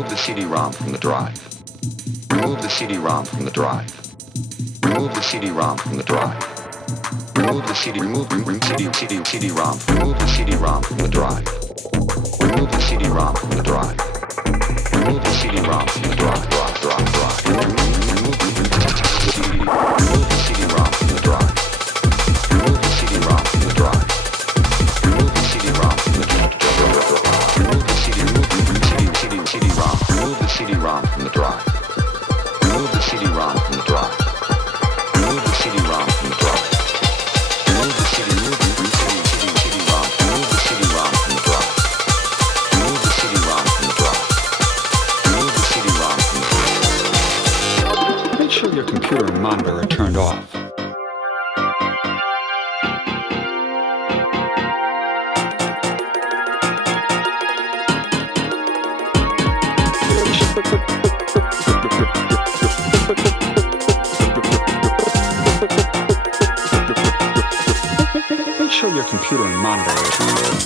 Remove the CD-ROM from the drive. Remove the CD-ROM from the drive. Remove the CD-ROM from the drive. Remove the CD-ROM. Remove the CD-ROM from the drive. Remove the CD-ROM from the drive. Remove the CD-ROM from the drive. Remove the CD-ROM from the drive. Remove the CD-ROM from the drive. Remove the CD-ROM from the drive. Remove the CD-ROM. Remove the CD-ROM from the drive. Remove the CD-ROM from the drive. Remove the CD-ROM from the drive. Remove the CD-ROM. Remove the CD-ROM from the drive. Remove the CD-ROM from the drive. Remove the CD-ROM from the drive. Make sure your computer and monitor are turned off. Make sure your computer and monitor are turned on.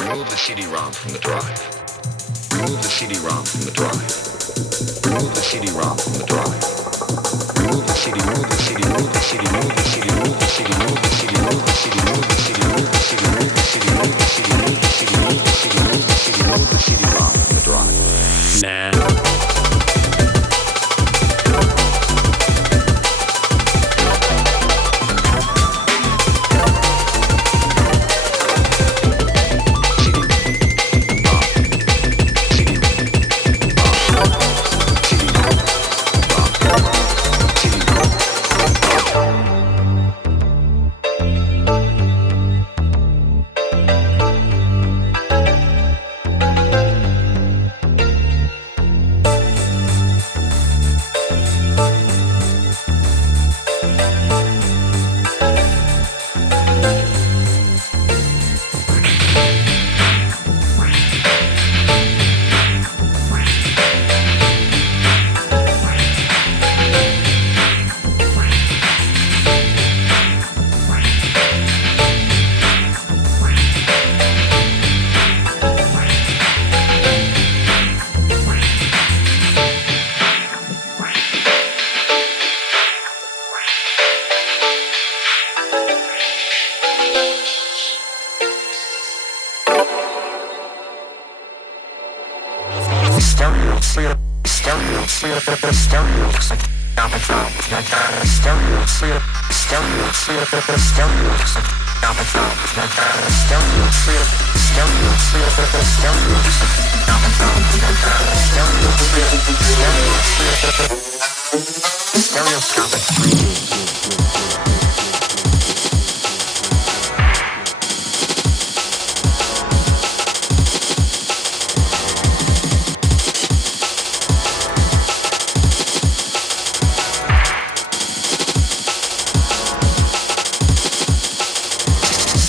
Remove the CD-ROM from the drive. Remove the CD-ROM from the drive. Remove the CD-ROM from the drive. Remove the CD, move the CD, move the CD, move the CD, move the CD, move the CD, move the CD, move the CD, move the CD, move the CD, move the CD, move the CD, move the CD, move the CD, move the CD-ROM from the drive. Nah.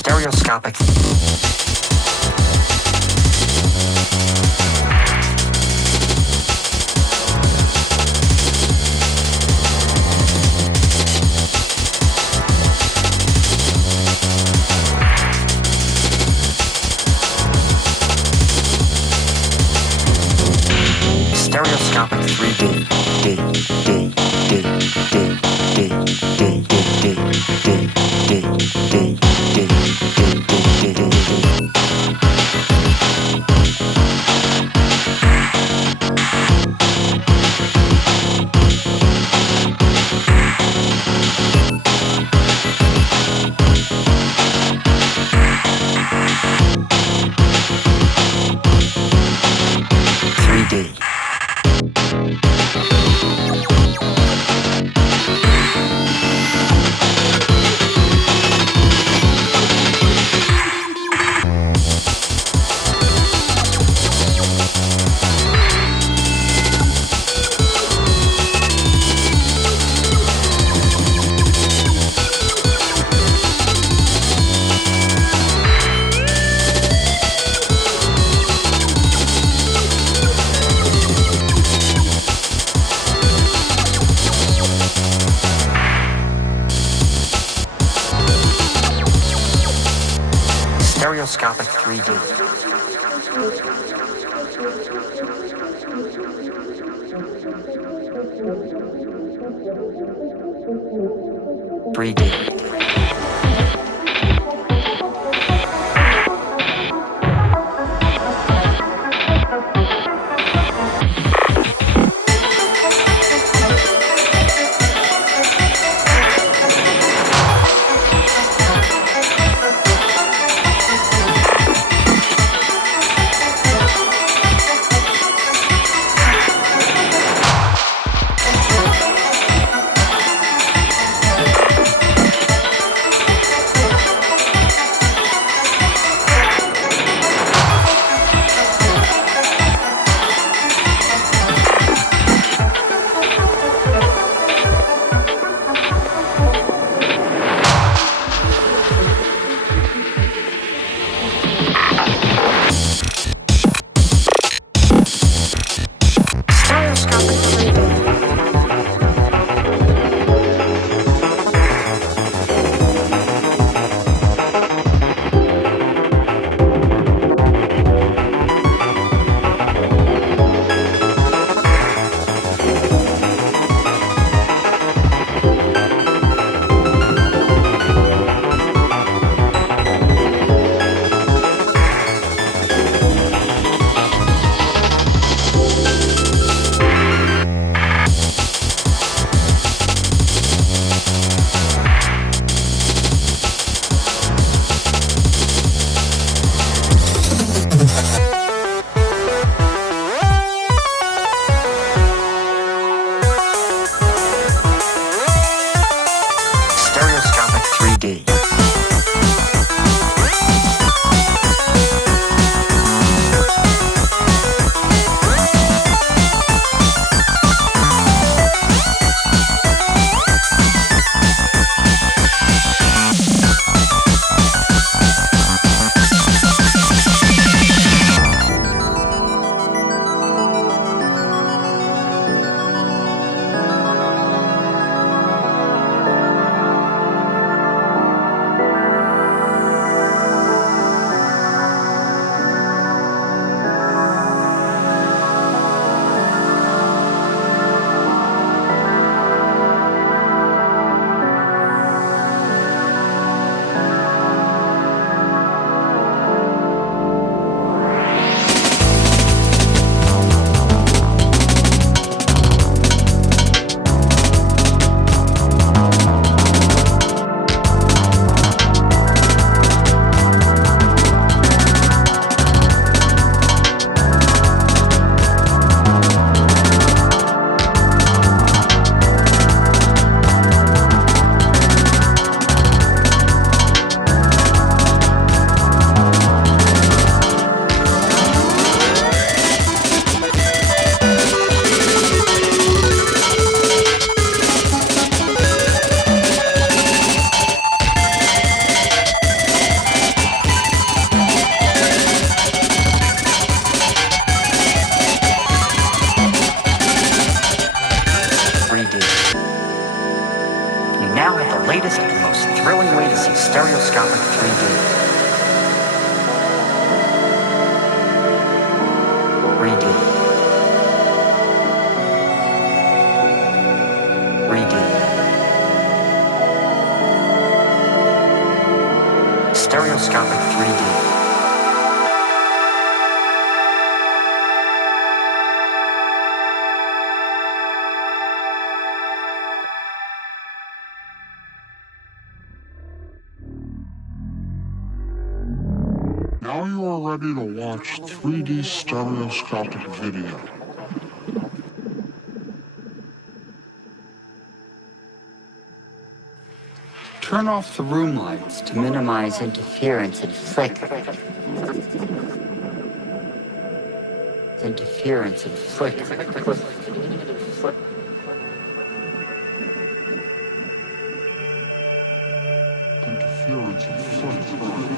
STEREOSCOPIC. Stereoscopic 3D. 3D. Stereoscopic 3D. Now have the latest and most thrilling way to see stereoscopic 3D. 3D. Stereoscopic 3D. Now you are ready to watch 3D stereoscopic video. Turn off the room lights to minimize interference and flicker. Interference and flicker. Interference and flicker.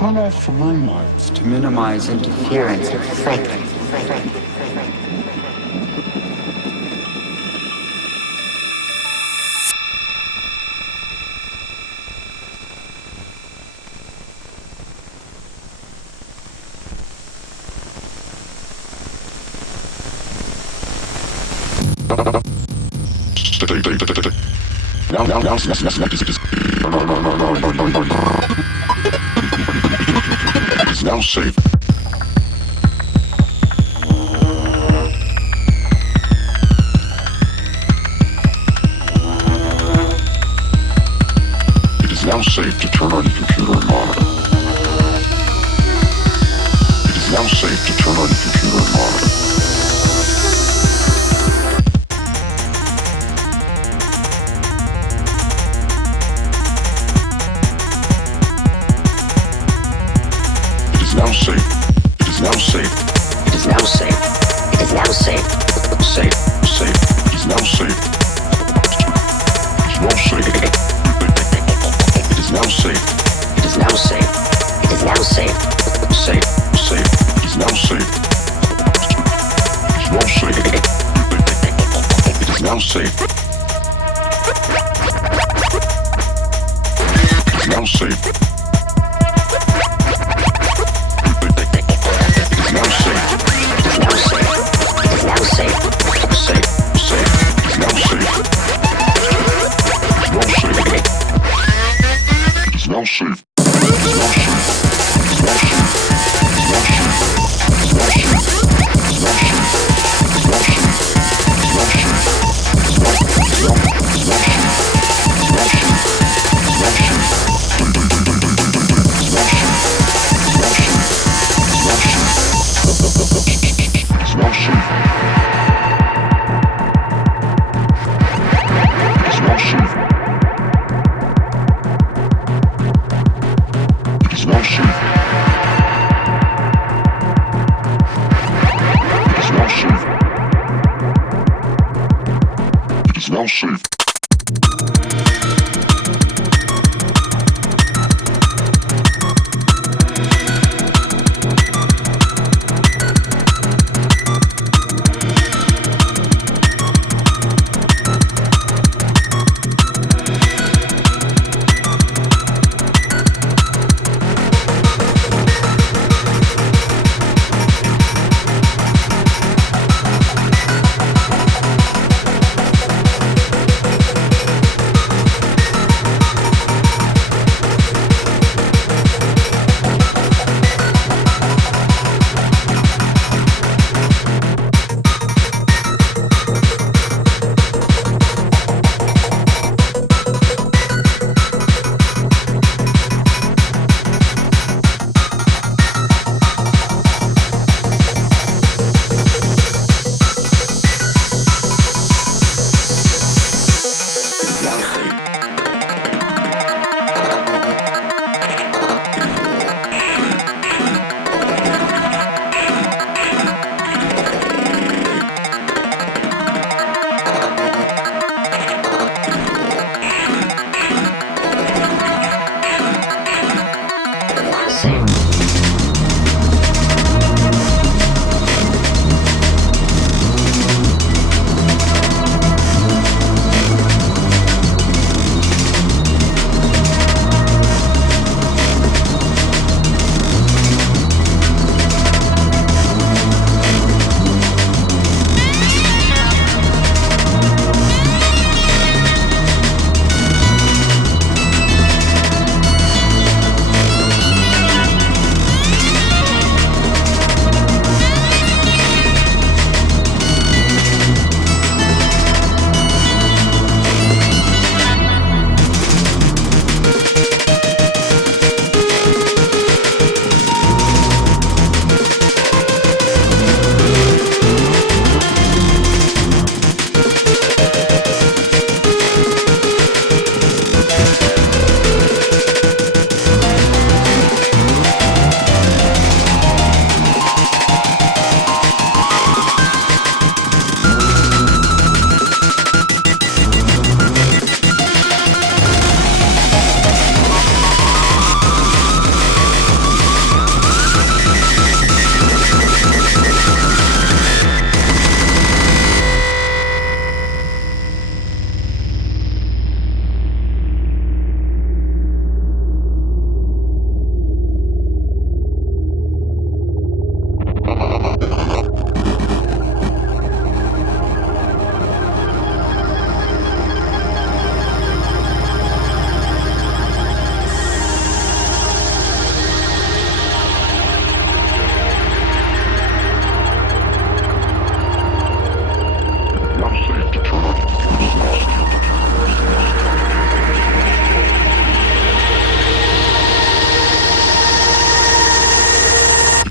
Turn off the room lights to minimize interference of sight. It's now safe. It is now safe to turn on your computer and monitor. It is now safe to turn on your computer and monitor. It is now safe. It is now safe. It is now safe. It is now safe. Safe. Safe. It is now safe. It is now safe. It is now safe. It is now safe. It is now safe. Safe. Safe. It is now safe. It is now safe. It is now safe. It is now safe. Now safe. Now safe.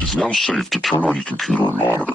It is now safe to turn on your computer and monitor.